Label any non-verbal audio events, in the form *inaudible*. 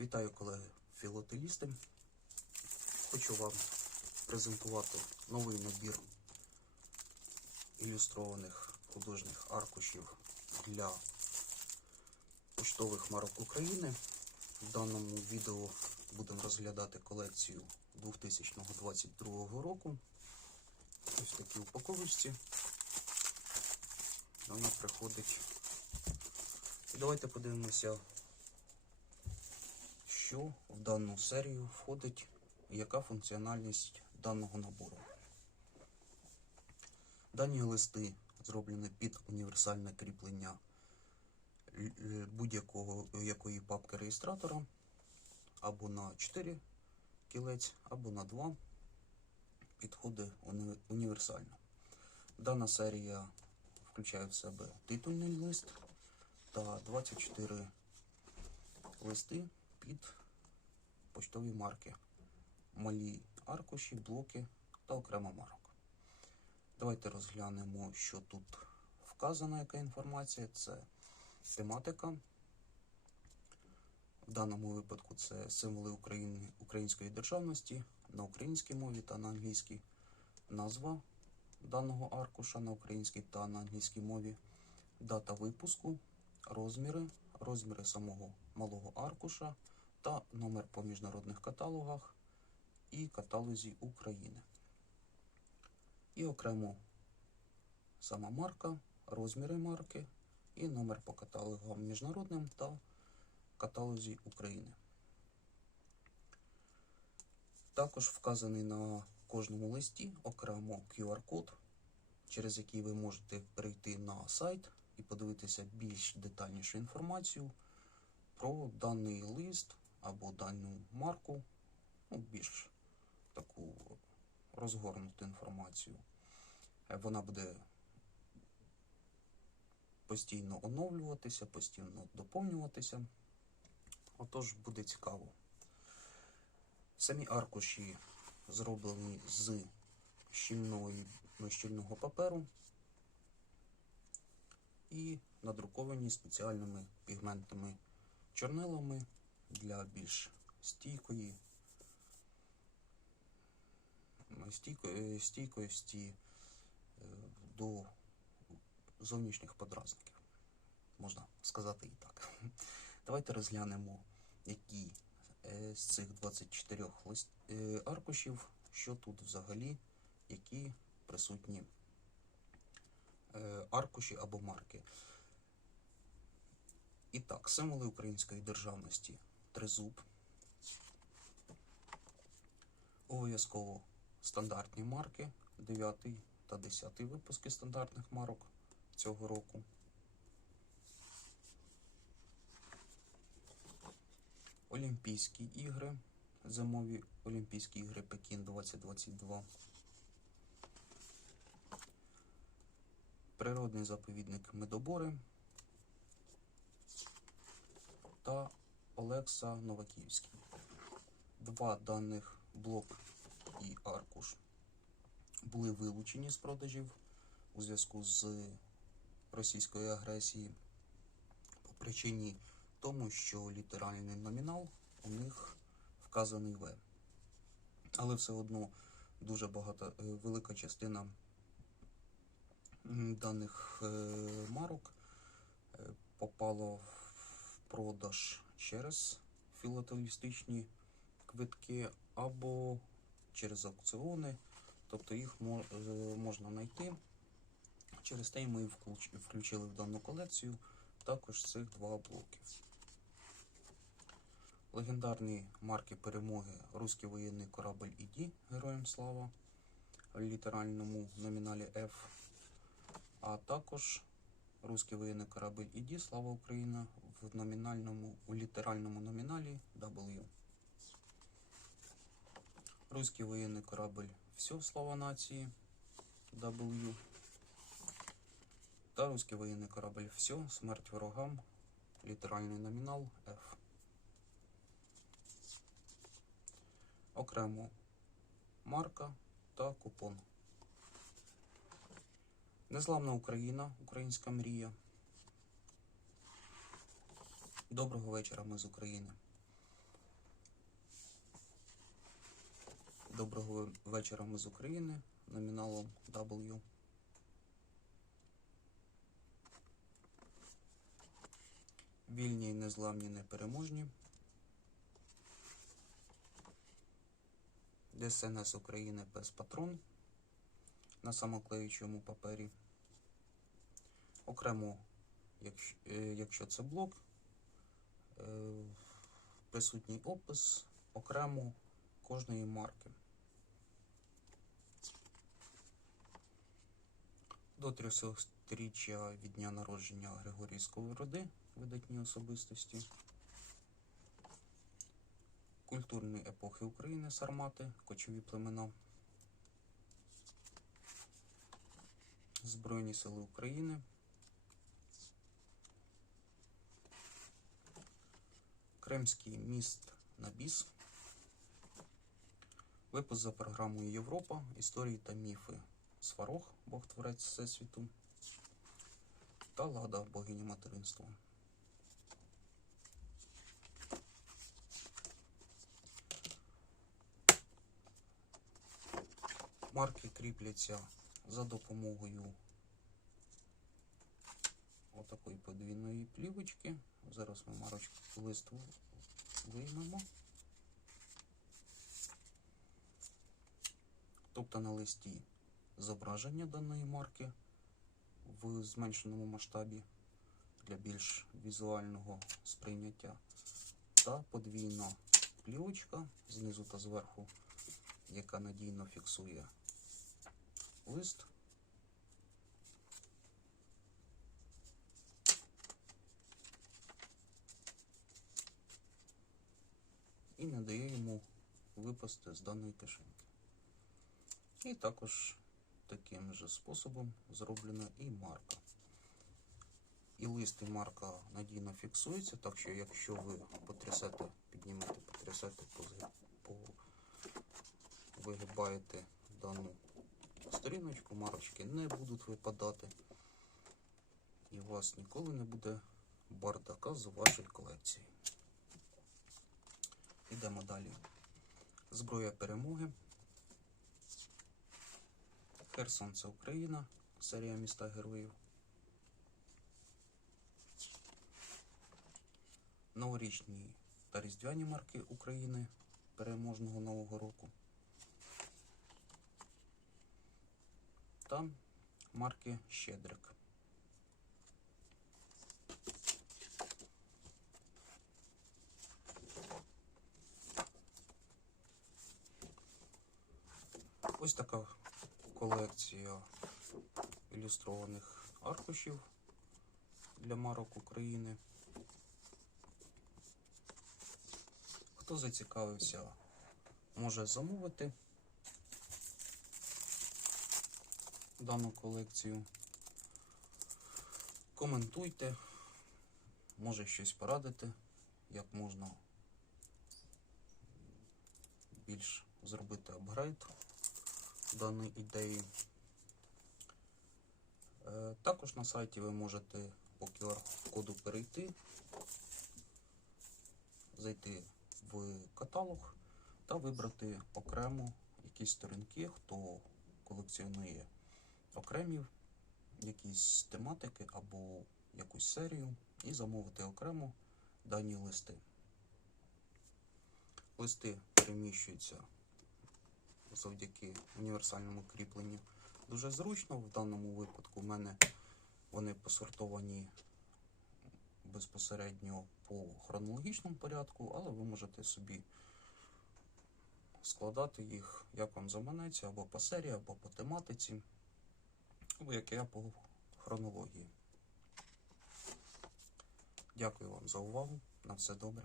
Вітаю колеги філателісти. Хочу вам презентувати новий набір ілюстрованих художніх аркушів для поштових марок України. В даному відео будемо розглядати колекцію 2022 року. Ось такі упаковочці. Вона приходить. І давайте подивимося, що в дану серію входить яка функціональність даного набору. Дані листи зроблені під універсальне кріплення л- л- будь-якого якої папки реєстратора або на 4 кілець, або на 2 підходить уні- універсально. Дана серія включає в себе титульний лист та 24 листи під поштові марки, малі аркуші, блоки та окремо марок. Давайте розглянемо, що тут вказана, яка інформація. Це тематика. В даному випадку це символи України, української державності на українській мові та на англійській. Назва даного аркуша на українській та на англійській мові, дата випуску, розміри, розміри самого малого аркуша та номер по міжнародних каталогах і каталозі України. І окремо сама марка, розміри марки і номер по каталогам міжнародним та каталозі України. Також вказаний на кожному листі окремо QR-код, через який ви можете перейти на сайт і подивитися більш детальнішу інформацію про даний лист або дану марку, ну, більш таку розгорнуту інформацію. Е, Вона буде постійно оновлюватися, постійно доповнюватися. Отож буде цікаво. Самі аркуші зроблені з щільної, щільного паперу і надруковані спеціальними пігментними чорнилами для більш стійкої, стійко- стійкості е, до зовнішніх подразників. Можна сказати і так. *laughs* Давайте розглянемо, які е, з цих 24 лист, е, аркушів, що тут взагалі, які присутні е, аркуші або марки. І так, символи української державності. Тризуб. Обов'язково стандартні марки, 9 та 10 випуски стандартних марок цього року. Олімпійські ігри, зимові Олімпійські ігри Пекін 2022. Природний заповідник Медобори та Олекса Новаківський. Два даних блок і аркуш були вилучені з продажів у зв'язку з російською агресією по причині тому, що літеральний номінал у них вказаний В. Але все одно дуже багато, е, велика частина даних е, марок е, попала в продаж через філателістичні квитки або через аукціони, тобто їх е, можна знайти. Через те ми включ- включили в дану колекцію також цих два блоки. Легендарні марки перемоги Руський воєнний корабль ІДі Героям Слава в літеральному номіналі F, а також Руський воєнний корабль ІДі Слава Україна в номінальному, у літеральному номіналі W. Руський воєнний корабль Все слава нації W. Та Руський воєнний корабль Все, смерть ворогам, літеральний номінал F. Окремо марка та купон. Незламна Україна, українська мрія. Доброго вечора ми з України. Доброго вечора ми з України номіналом W. Вільні і незламні непереможні. ДСНС України без патрон на самоклеючому папері. Окремо, якщо, е, якщо це блок, е, присутній опис окремо кожної марки. До 300-річчя від дня народження Григорії Сковороди, видатні особистості. Культурні епохи України Сармати, кочові племена. Збройні сили України. Кримський міст на біс. Випуск за програмою Європа. Історії та міфи. Сварог, Бог творець Всесвіту. Та Лада, богиня материнства. Марки кріпляться за допомогою отакої подвійної плівочки. Зараз ми марочку лист виймемо. Тобто на листі зображення даної марки в зменшеному масштабі для більш візуального сприйняття та подвійна плівочка знизу та зверху, яка надійно фіксує лист. І не дає йому випасти з даної кишеньки. І також таким же способом зроблена і марка. І лист і марка надійно фіксуються, так що якщо ви потрясете, піднімете, потрясете, позги- по, вигибаєте дану сторіночку, марочки не будуть випадати. І у вас ніколи не буде бардака з вашої колекції. Йдемо далі. Зброя перемоги. Херсон це Україна, серія міста героїв. Новорічні та різдвяні марки України переможного Нового року. Та марки Щедрик. Ось така колекція ілюстрованих аркушів для марок України. Хто зацікавився, може замовити дану колекцію. Коментуйте, може щось порадити, як можна більш зробити апгрейд даної ідеї. Е, Також на сайті ви можете по QR-коду перейти, зайти в каталог та вибрати окремо якісь сторінки, хто колекціонує окремі якісь тематики або якусь серію, і замовити окремо дані листи. Листи переміщуються завдяки універсальному кріпленню. Дуже зручно. В даному випадку в мене вони посортовані безпосередньо по хронологічному порядку, але ви можете собі складати їх, як вам заманеться, або по серії, або по тематиці, або як я по хронології. Дякую вам за увагу. На все добре.